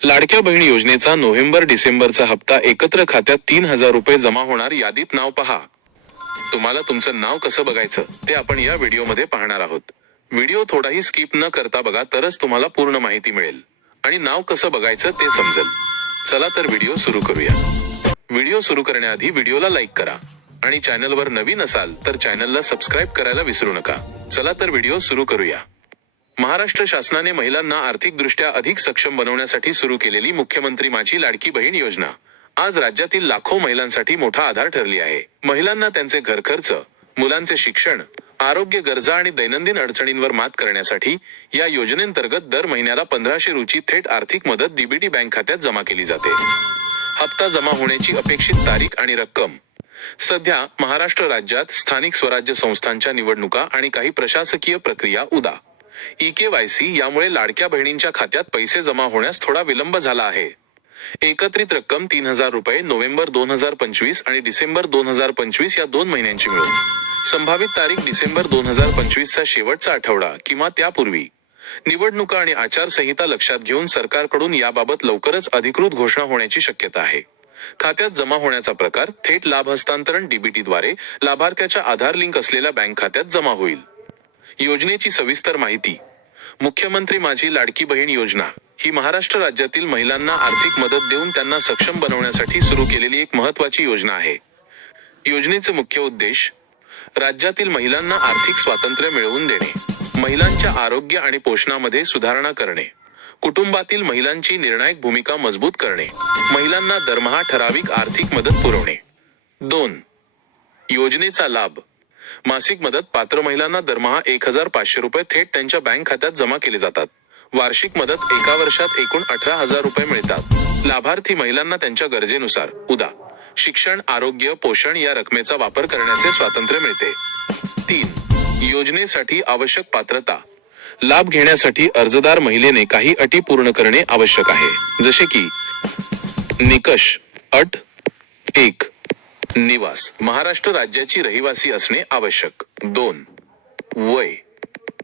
लाडक्या बहीण योजनेचा नोव्हेंबर-डिसेंबरचा हप्ता एकत्र खात्यात 3,000 रुपये जमा होणार. यादीत नाव पहा. तुम्हाला तुमचं नाव कसं बघायचं ते आपण या व्हिडिओमध्ये पाहणार आहोत. व्हिडिओ थोडाही स्किप न करता बघा, तरच तुम्हाला पूर्ण माहिती मिळेल आणि नाव कसं बघायचं ते समजेल. चला तर व्हिडिओ सुरू करूया. व्हिडिओ सुरू करण्याआधी व्हिडिओला लाईक करा आणि चॅनलवर नवीन असाल तर चॅनलला सबस्क्राईब करायला विसरू नका. चला तर व्हिडिओ सुरू करूया. महाराष्ट्र शासनाने महिलांना आर्थिकदृष्ट्या अधिक सक्षम बनवण्यासाठी सुरू केलेली मुख्यमंत्री माझी लाडकी बहीण योजना आज राज्यातील लाखो महिलांसाठी मोठा आधार ठरली आहे. महिलांना त्यांचे घरखर्च, मुलांचे शिक्षण, आरोग्य गरजा आणि दैनंदिन अडचणींवर मात करण्यासाठी या योजनेंतर्गत दर महिन्याला 1,500 रुची थेट आर्थिक मदत डीबीटी बँक खात्यात जमा केली जाते. हप्ता जमा होण्याची अपेक्षित तारीख आणि रक्कम. सध्या महाराष्ट्र राज्यात स्थानिक स्वराज्य संस्थांच्या निवडणुका आणि काही प्रशासकीय प्रक्रिया उदा. EKYC यामुळे लाडक्या बहिणींच्या खात्यात पैसे जमा होण्यास थोडा विलंब झाला आहे. एकत्रित रक्कम 3,000 रुपये नोव्हेंबर 2025 आणि डिसेंबर 2025 या 2 महिन्यांची मिळून. संभावित तारीख डिसेंबर 2025 चा शेवटचा आठवडा किंवा त्यापूर्वी. निवडणुका आणि आचारसंहिता लक्षात घेऊन सरकारकडून याबाबत लवकरच अधिकृत घोषणा होण्याची शक्यता आहे. खात्यात जमा होण्याचा प्रकार थेट लाभ हस्तांतरण डीबीटीद्वारे लाभार्थ्याच्या आधार लिंक असलेल्या बँक खात्यात जमा होईल. योजनेची सविस्तर माहिती. मुख्यमंत्री माझी लाडकी बहीण योजना ही महाराष्ट्र राज्यातील महिलांना आर्थिक मदत देऊन त्यांना सक्षम बनवण्यासाठी सुरू केलेली एक महत्त्वाची योजना आहे. योजनेचे मुख्य उद्देश राज्यातील महिलांना आर्थिक स्वातंत्र्य मिळवून देणे, महिलांच्या आरोग्य आणि पोषणामध्ये सुधारणा करणे, कुटुंबातील महिलांची निर्णायक भूमिका मजबूत करणे, महिलांना दरमहा ठराविक आर्थिक मदत पुरवणे. 2. योजनेचा लाभ. मासिक मदत पात्र महिलांना दरमहा 1,500 रुपये थेट त्यांच्या बँक खात्यात जमा केले जातात. वार्षिक मदत एका वर्षात एकूण 18,000 रुपये मिळतात. लाभार्थी महिलांना त्यांच्या गरजेनुसार उदा. शिक्षण, आरोग्य, पोषण या रकमेचा वापर करण्याचे स्वातंत्र्य मिळते. 3. योजनेसाठी आवश्यक पात्रता. लाभ घेण्यासाठी अर्जदार महिलेने काही अटी पूर्ण करणे आवश्यक आहे, जसे की निकष. अट 1. निवास. महाराष्ट्र राज्याची रहिवासी असणे आवश्यक. 2. वय.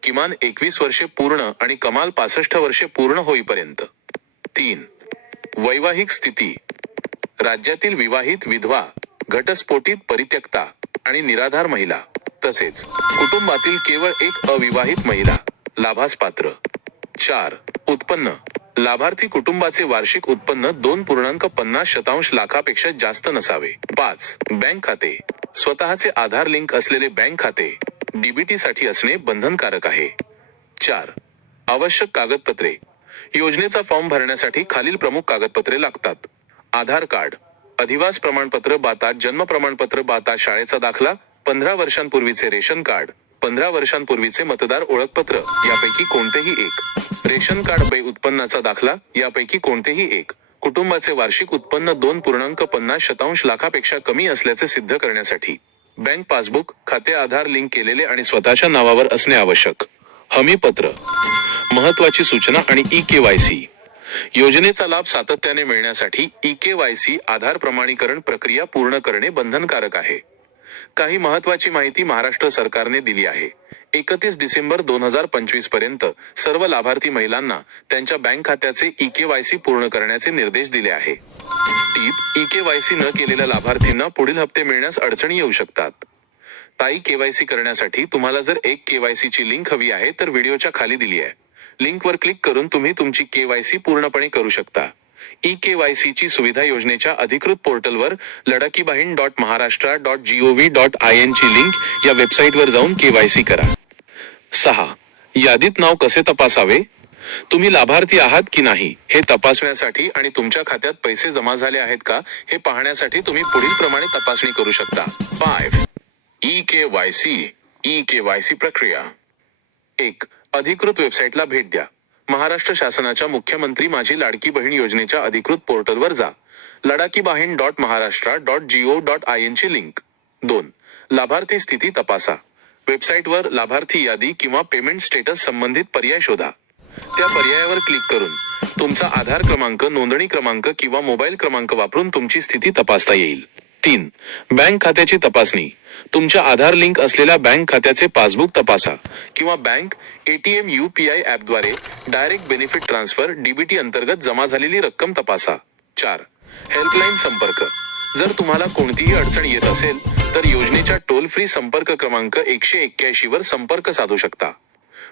किमान 21 वर्षे पूर्ण आणि कमाल 65 वर्षे पूर्ण होईपर्यंत. 3. वैवाहिक स्थिती. राज्यातील विवाहित, विधवा, घटस्फोटित, परित्यक्ता आणि निराधार महिला तसेच कुटुंबातील केवळ एक अविवाहित महिला लाभास पात्र. 4. उत्पन्न. लाभार्थी कुटुंबाचे वार्षिक उत्पन्न 2.50% लाखापेक्षा जास्त नसावे. 5. बँक खाते. स्वतःचे आधार लिंक असलेले बँक खाते डीबीटी साठी असणे बंधनकारक आहे. 4. आवश्यक कागदपत्रे. योजनेचा फॉर्म भरण्यासाठी खालील प्रमुख कागदपत्रे लागतात. आधार कार्ड, अधिवास प्रमाणपत्र, बाता, जन्म प्रमाणपत्र, बाता, शाळेचा दाखला, 15 वर्षांपूर्वीचे रेशन कार्ड, 15 वर्षांपूर्वीचे मतदार ओळखपत्र यापैकी कोणतेही एक, रेशन कार्ड, उत्पन्नाचा दाखला यापैकी कोणतेही एक, कुटुंबाचे वार्षिक उत्पन्न 2.50% लाखापेक्षा कमी असल्याचे सिद्ध करण्यासाठी बँक पासबुक, खाते आधार लिंक केलेले आणि स्वतःच्या नावावर असणे आवश्यक. हमीपत्र. महत्त्वाची सूचना आणि EKYC. योजनेचा लाभ सातत्याने मिळण्यासाठी EKYC आधार प्रमाणीकरण प्रक्रिया पूर्ण करणे बंधनकारक आहे. काही महत्त्वाची माहिती महाराष्ट्र सरकारने दिली आहे. 31 डिसेंबर 2025 पर्यंत सर्व लाभार्थी महिलांना त्यांच्या बँक खात्याचे EKYC पूर्ण करण्याचे निर्देश दिले आहे. टीप: EKYC न केलेल्या लाभार्थींना पुढील हप्ते मिळण्यास अडचणी येऊ शकतात. ताई, KYC करण्यासाठी तुम्हाला जर एक KYC ची लिंक हवी आहे तर व्हिडिओच्या खाली दिली आहे. लिंकवर क्लिक करून तुम्ही तुमची KYC पूर्णपणे करू शकता. EKYC ची सुविधा योजनेच्या अधिकृत पोर्टलवर ladakibaheen.maharashtra.gov.in ची लिंक या वेबसाईटवर जाऊन KYC करा. 6. यादीत नाव कसे तपासावे. तुम्ही लाभार्थी आहात की नाही हे तपासण्यासाठी आणि तुमच्या खात्यात पैसे जमा झाले आहेत का हे पाहण्यासाठी तुम्ही पुढील प्रमाणे तपासणी करू शकता. 5. EKYC प्रक्रिया. 1. अधिकृत वेबसाईटला भेट द्या. महाराष्ट्र शासनाच्या मुख्यमंत्री माझी लाडकी बहीण योजनेच्या अधिकृत पोर्टलवर जा. ladakibaheen.maharashtra.gov.in ची लिंक. 2. लाभार्थी स्थिती तपासा. वेबसाईटवर लाभार्थी यादी किंवा पेमेंट स्टेटस संबंधित पर्याय शोधा. त्या पर्यायावर क्लिक करून तुमचा आधार क्रमांक, नोंदणी क्रमांक किंवा मोबाईल क्रमांक वापरून तुमची स्थिती तपासता येईल. 3. बँक खात्याची तपासणी. तुमच्या आधार लिंक असलेल्या बँक खात्याचे पासबुक तपासा किंवा बँक ATM UPI ॲपद्वारे डायरेक्ट बेनिफिट ट्रान्सफर DBT अंतर्गत जमा झालेली रक्कम तपासा. 4. हेल्पलाईन संपर्क. जर तुम्हाला कोणतीही अडचण येत असेल तर योजनेच्या टोल फ्री संपर्क क्रमांक 181 वर संपर्क साधू शकता.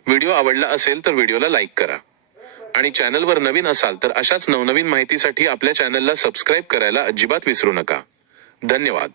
व्हिडिओ आवडला असेल तर व्हिडिओला लाईक करा आणि चॅनलवर नवीन असाल तर अशाच नवनवीन माहितीसाठी आपल्या चॅनलला सबस्क्राईब करायला अजिबात विसरू नका. धन्यवाद.